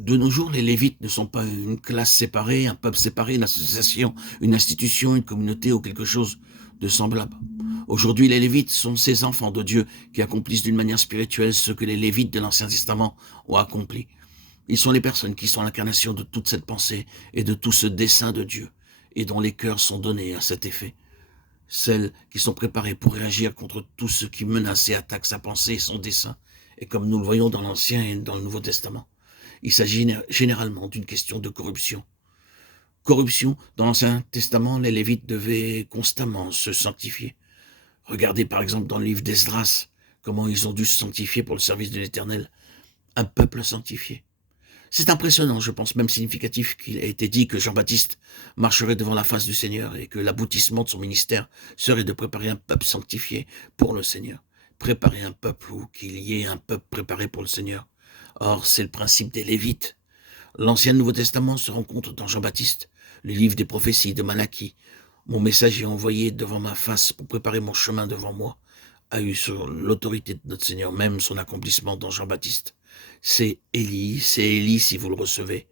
De nos jours, les Lévites ne sont pas une classe séparée, un peuple séparé, une association, une institution, une communauté ou quelque chose de semblable. Aujourd'hui, les Lévites sont ces enfants de Dieu qui accomplissent d'une manière spirituelle ce que les Lévites de l'Ancien Testament ont accompli. Ils sont les personnes qui sont l'incarnation de toute cette pensée et de tout ce dessein de Dieu et dont les cœurs sont donnés à cet effet. Celles qui sont préparées pour réagir contre tout ce qui menace et attaque sa pensée et son dessein. Et comme nous le voyons dans l'Ancien et dans le Nouveau Testament, il s'agit généralement d'une question de corruption. Corruption, dans l'Ancien Testament, les Lévites devaient constamment se sanctifier. Regardez par exemple dans le livre d'Esdras, comment ils ont dû se sanctifier pour le service de l'Éternel. Un peuple sanctifié. C'est impressionnant, je pense même significatif, qu'il ait été dit que Jean-Baptiste marcherait devant la face du Seigneur et que l'aboutissement de son ministère serait de préparer un peuple sanctifié pour le Seigneur. Préparer un peuple ou qu'il y ait un peuple préparé pour le Seigneur. Or, c'est le principe des Lévites. L'Ancien et le Nouveau Testament se rencontrent dans Jean-Baptiste, le livre des prophéties de Malachie. Mon messager envoyé devant ma face pour préparer mon chemin devant moi a eu sur l'autorité de notre Seigneur même son accomplissement dans Jean-Baptiste. C'est Élie si vous le recevez.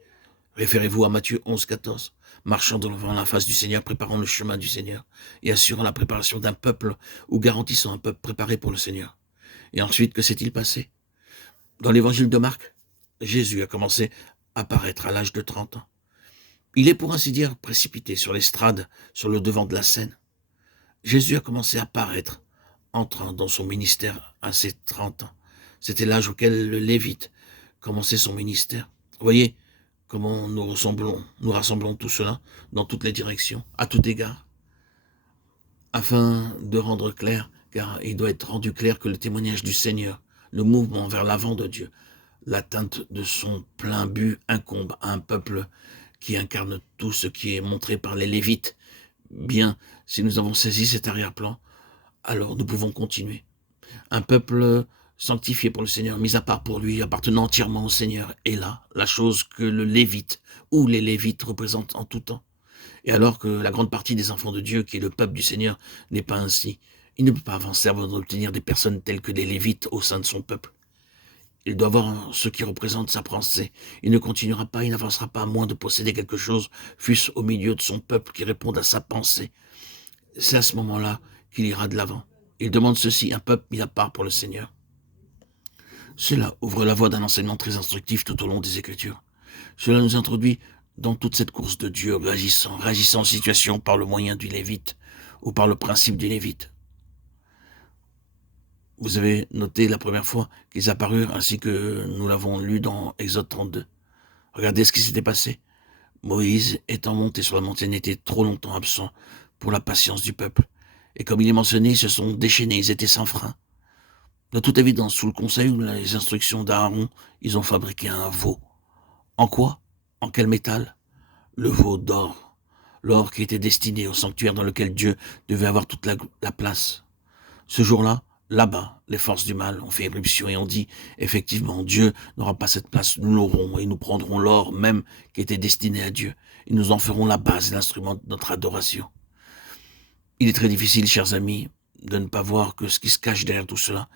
Référez-vous à Matthieu 11, 14. Marchant devant la face du Seigneur, préparant le chemin du Seigneur et assurant la préparation d'un peuple ou garantissant un peuple préparé pour le Seigneur. Et ensuite, que s'est-il passé? Dans l'évangile de Marc, Jésus a commencé à paraître à l'âge de 30 ans. Il est pour ainsi dire précipité sur l'estrade, sur le devant de la scène. Jésus a commencé à paraître, entrant dans son ministère à ses 30 ans. C'était l'âge auquel le Lévite commençait son ministère. Vous voyez comment nous rassemblons tout cela dans toutes les directions, à tout égard, afin de rendre clair, car il doit être rendu clair que le témoignage du Seigneur, le mouvement vers l'avant de Dieu, l'atteinte de son plein but incombe à un peuple qui incarne tout ce qui est montré par les Lévites. Bien, si nous avons saisi cet arrière-plan, alors nous pouvons continuer. Un peuple sanctifié pour le Seigneur, mis à part pour lui, appartenant entièrement au Seigneur, est là, la chose que le Lévite ou les Lévites représentent en tout temps. Et alors que la grande partie des enfants de Dieu, qui est le peuple du Seigneur, n'est pas ainsi, il ne peut pas avancer avant d'obtenir des personnes telles que les Lévites au sein de son peuple. Il doit avoir ce qui représente sa pensée. Il ne continuera pas, il n'avancera pas à moins de posséder quelque chose, fût-ce au milieu de son peuple qui réponde à sa pensée. C'est à ce moment-là qu'il ira de l'avant. Il demande ceci, un peuple mis à part pour le Seigneur. Cela ouvre la voie d'un enseignement très instructif tout au long des Écritures. Cela nous introduit dans toute cette course de Dieu, réagissant aux situations par le moyen du Lévite ou par le principe du Lévite. Vous avez noté la première fois qu'ils apparurent ainsi que nous l'avons lu dans Exode 32. Regardez ce qui s'était passé. Moïse, étant monté sur la montagne, était trop longtemps absent pour la patience du peuple. Et comme il est mentionné, ils se sont déchaînés, ils étaient sans frein. De toute évidence, sous le conseil ou les instructions d'Aaron, ils ont fabriqué un veau. En quoi? En quel métal? Le veau d'or. L'or qui était destiné au sanctuaire dans lequel Dieu devait avoir toute la place. Ce jour-là, là-bas, les forces du mal ont fait éruption et ont dit, effectivement, Dieu n'aura pas cette place, nous l'aurons et nous prendrons l'or même qui était destiné à Dieu. Et nous en ferons la base et l'instrument de notre adoration. Il est très difficile, chers amis, de ne pas voir que ce qui se cache derrière tout cela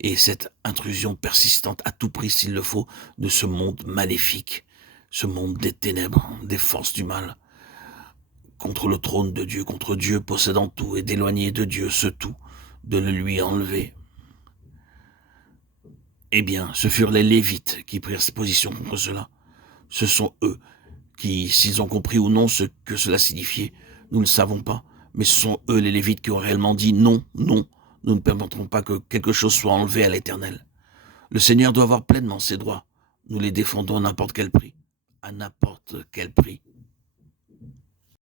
est cette intrusion persistante, à tout prix s'il le faut, de ce monde maléfique, ce monde des ténèbres, des forces du mal, contre le trône de Dieu, contre Dieu possédant tout et d'éloigner de Dieu ce tout, de le lui enlever. Eh bien, ce furent les Lévites qui prirent position contre cela. Ce sont eux qui, s'ils ont compris ou non ce que cela signifiait, nous ne le savons pas, mais ce sont eux, les Lévites, qui ont réellement dit non, non, nous ne permettrons pas que quelque chose soit enlevé à l'Éternel. Le Seigneur doit avoir pleinement ses droits. Nous les défendons à n'importe quel prix. À n'importe quel prix.